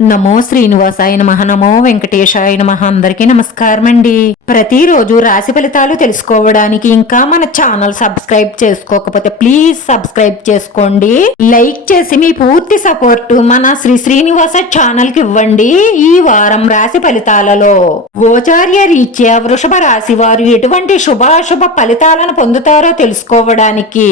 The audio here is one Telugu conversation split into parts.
నమో శ్రీనివాసాయ నమః. నమో వెంకటేశాయ నమః. అందరికీ నమస్కారం అండి. ప్రతిరోజు రాశి ఫలితాలు తెలుసుకోవడానికి ఇంకా మన ఛానల్ సబ్స్క్రైబ్ చేసుకోకపోతే ప్లీజ్ సబ్స్క్రైబ్ చేసుకోండి. లైక్ చేసి మీ పూర్తి సపోర్ట్ మన శ్రీనివాస ఛానల్ కి ఇవ్వండి. ఈ వారం రాశి ఫలితాలలో గోచార్య రీత్యా వృషభ రాశి వారు ఎటువంటి శుభాశుభ ఫలితాలను పొందుతారో తెలుసుకోవడానికి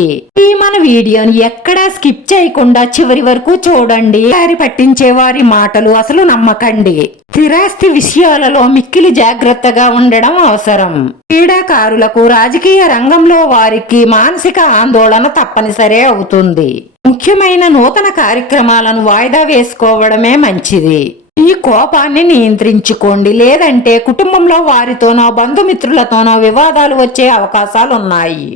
ఈ మన వీడియోని ఎక్కడా స్కిప్ చేయకుండా చివరి వరకు చూడండి. దారి పట్టించే వారి మాటలు అసలు నమ్మకండి. స్థిరాస్తి విషయాలలో మిక్కిలి జాగ్రత్తగా ఉండడం అవసరం. క్రీడాకారులకు రాజకీయ రంగంలో వారికి మానసిక ఆందోళన తప్పనిసరి అవుతుంది. ముఖ్యమైన నూతన కార్యక్రమాలను వాయిదా వేసుకోవడమే మంచిది. ఈ కోపాన్ని నియంత్రించుకోండి, లేదంటే కుటుంబంలో వారితోనో బంధుమిత్రులతోనో వివాదాలు వచ్చే అవకాశాలున్నాయి.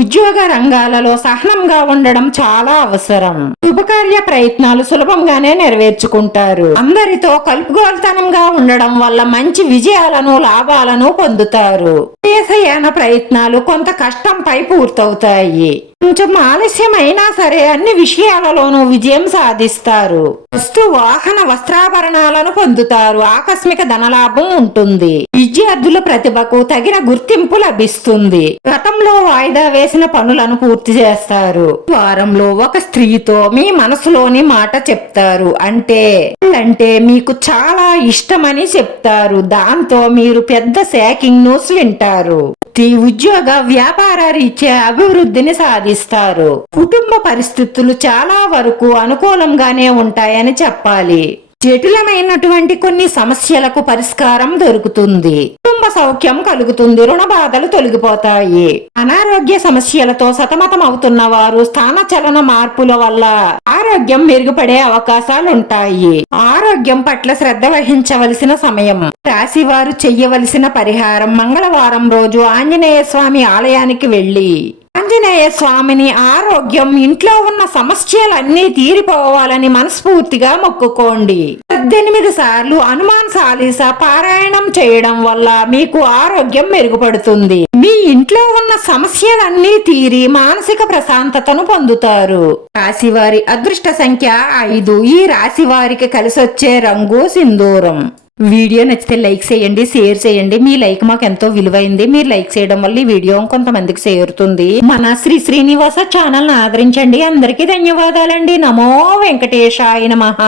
ఉద్యోగ రంగాలలో సహనంగా ఉండడం చాలా అవసరం. శుభకార్య ప్రయత్నాలు సులభంగానే నెరవేర్చుకుంటారు. అందరితో కలుపుగోలుతనంగా ఉండడం వల్ల మంచి విజయాలను లాభాలను పొందుతారు. దేశయాన ప్రయత్నాలు కొంత కష్టంపై పూర్తవుతాయి. కొంచెం ఆలస్యం అయినా సరే అన్ని విషయాలలోనూ విజయం సాధిస్తారు. వస్తు వాహన వస్త్రాభరణాలను పొందుతారు. ఆకస్మిక ధనలాభం ఉంటుంది. విద్యార్థుల ప్రతిభకు తగిన గుర్తింపు లభిస్తుంది. గతంలో వాయిదా వేసిన పనులను పూర్తి చేస్తారు. వారంలో ఒక స్త్రీతో మీ మనసులోని మాట చెప్తారు. అంటే మీకు చాలా ఇష్టమని చెప్తారు. దాంతో మీరు పెద్ద షాకింగ్ న్యూస్ వింటారు. ఉద్యోగ వ్యాపార రీత్యా అభివృద్ధిని సాధిస్తారు. కుటుంబ పరిస్థితులు చాలా వరకు అనుకూలంగానే ఉంటాయని చెప్పాలి. జటిలమైనటువంటి కొన్ని సమస్యలకు పరిష్కారం దొరుకుతుంది. కుటుంబ సౌఖ్యం కలుగుతుంది. రుణ బాధలు తొలగిపోతాయి. అనారోగ్య సమస్యలతో సతమతం అవుతున్న వారు స్థానచలన మార్పుల వల్ల ఆరోగ్యం మెరుగుపడే అవకాశాలుంటాయి. ఆరోగ్యం పట్ల శ్రద్ధ వహించవలసిన సమయం. రాశి వారు చెయ్యవలసిన పరిహారం: మంగళవారం రోజు ఆంజనేయ స్వామి ఆలయానికి వెళ్లి ఆంజనేయ స్వామిని ఆరోగ్యం, ఇంట్లో ఉన్న సమస్యలన్నీ తీరిపోవాలని మనస్ఫూర్తిగా మొక్కుకోండి. 18 సార్లు హనుమాన్ చాలీసా పారాయణం చేయడం వల్ల మీకు ఆరోగ్యం మెరుగుపడుతుంది. మీ ఇంట్లో ఉన్న సమస్యలన్నీ తీరి మానసిక ప్రశాంతతను పొందుతారు. రాశివారి అదృష్ట సంఖ్య 5. ఈ రాశి వారికి కలిసొచ్చే రంగు సింధూరం. వీడియో నచ్చితే లైక్ చేయండి, షేర్ చేయండి. మీ లైక్ మాకు ఎంతో విలువైంది. మీరు లైక్ చేయడం వల్ల ఈ వీడియో కొంతమందికి చేరుతుంది. మన శ్రీనివాస ఛానల్ ని ఆదరించండి. అందరికీ ధన్యవాదాలండి. నమో వెంకటేశాయ నమః.